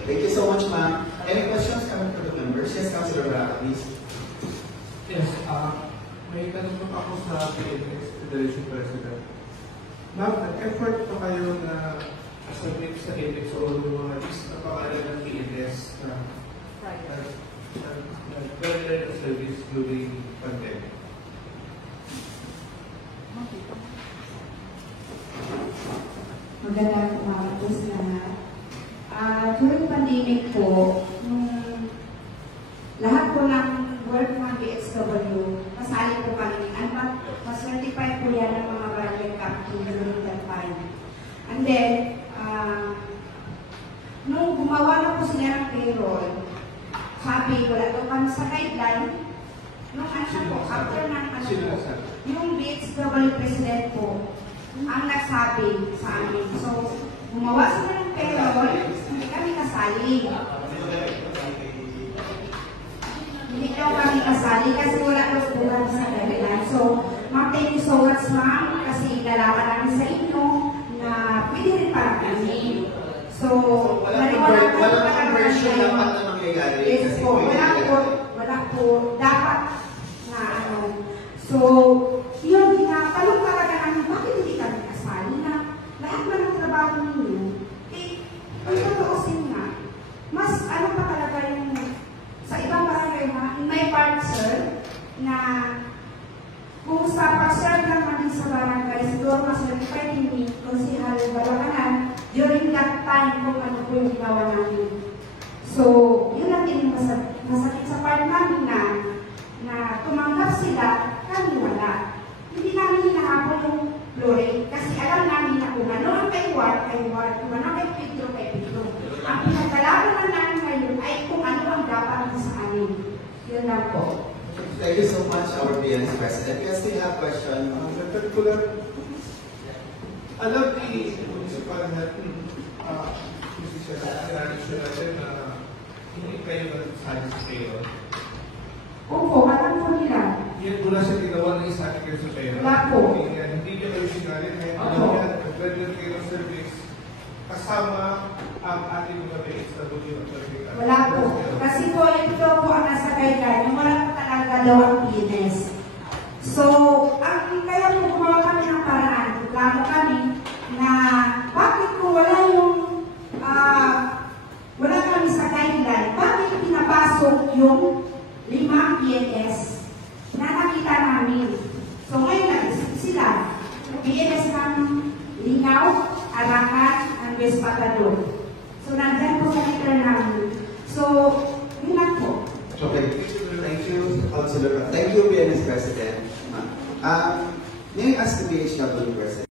Okay, thank you so much, ma'am. Any questions coming from the members? Yes, Councilor Braga, please. Yes, may tanong po ako sa PNS Federation President. Ma'am, nag-effort pa kayo na submit sa index o yung mga list na pangalan ng PNS na nag-render service during pandemic? Magandang umaga sa lahat. During pandemic po, lahat po ng work ng DXW, kasali po kami. Mas-certify po yan ng mga barangay captain during that time. And then, nung gumawa na po sila ng payroll, sabi, wala daw kami sa guideline. Nung po, after ng yung DXW president po, ang nagsabi sa amin. So, gumawa sila ng payroll, hindi kami kasali. Hindi daw kami kasali kasi wala daw buwan sa guideline. So, ma'am, thank you so much, ma'am, kasi nalaman namin sa inyo na pwede rin para kami. So, walang version dapat na mangyayari. Yes po, wala po, dapat na ano. So, yun, tinatanong talaga namin, bakit hindi kami kasali na lahat na ng trabaho ninyo, ang totoosin nga, mas ano pa talaga yung sa ibang barangay na, in my part, sir, na kung sa pag-serve lang namin sa barangay, siguro mas-certify ni Konsihal Balacanan during that time kung ano po yung ginawa namin. So, yun lang din masakit sa part namin na tumanggap sila, kami wala. Hindi namin hinahabol yung glory kasi alam namin na kung ano ang kay Ward, kung ano kay Pedro. Ang pinagkalaban namin ngayon ay kung ano ang dapat sa amin. Yun lang po. Thank you so much, our PNS President. Yes, we have question. Alam ni Municipal Health, hindi kayo nag-sign sa payroll. Opo, alam po nila. Yan mula sa ginawa ng isa kayo sa payroll. Wala po. Hindi niya kayo sinalin. Kaya alam niya, nag-render kayo ng service kasama ang ating mga PXW. Wala po. Kasi po, ito po ang nasa guideline. Yung wala po talaga daw ang PNS. So, kaya po gumawa kami ng paraan. Reklamo kami na bakit kung wala yung wala kami sa guideline, bakit pinapasok yung 5 PNS na nakita namin. So, ngayon nag-isip sila. PNS ng Lingaw, Arakan, and West Patador. So, nandyan po sa letter namin. So, yun lang po. Okay. Thank you, Councilor. Thank you, PNS President. May I ask the PHW President?